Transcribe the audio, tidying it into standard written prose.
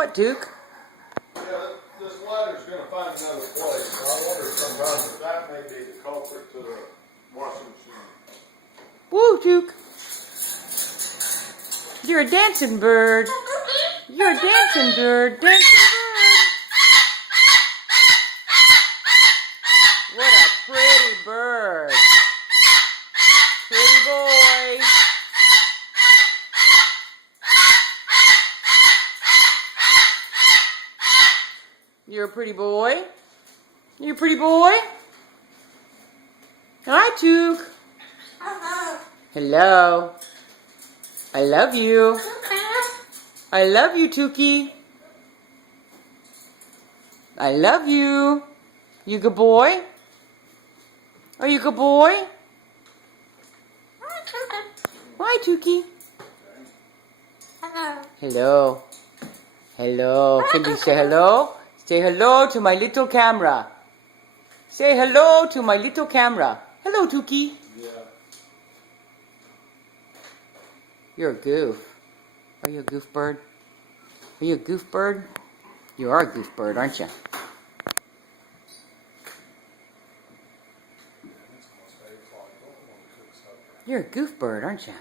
What, Duke? Yeah, this ladder's going to find another place. I wonder sometimes if that may be the culprit to the washing machine. Woo, Duke. You're a dancing bird. You're a dancing bird. Dancing bird. What a pretty bird. Pretty boy. You're a pretty boy. You're a pretty boy. Hi, Tuke. Hello. I love you. I love you, Tuki. I love you. You good boy? Are you a good boy? Hi, Tuki. Hello. Hello. Can you say hello? Say hello to my little camera. Say hello to my little camera. Hello, Tuki. Yeah. You're a goof. Are you a goof bird? Are you a goof bird? You are a goof bird, aren't you? You're a goof bird, aren't you?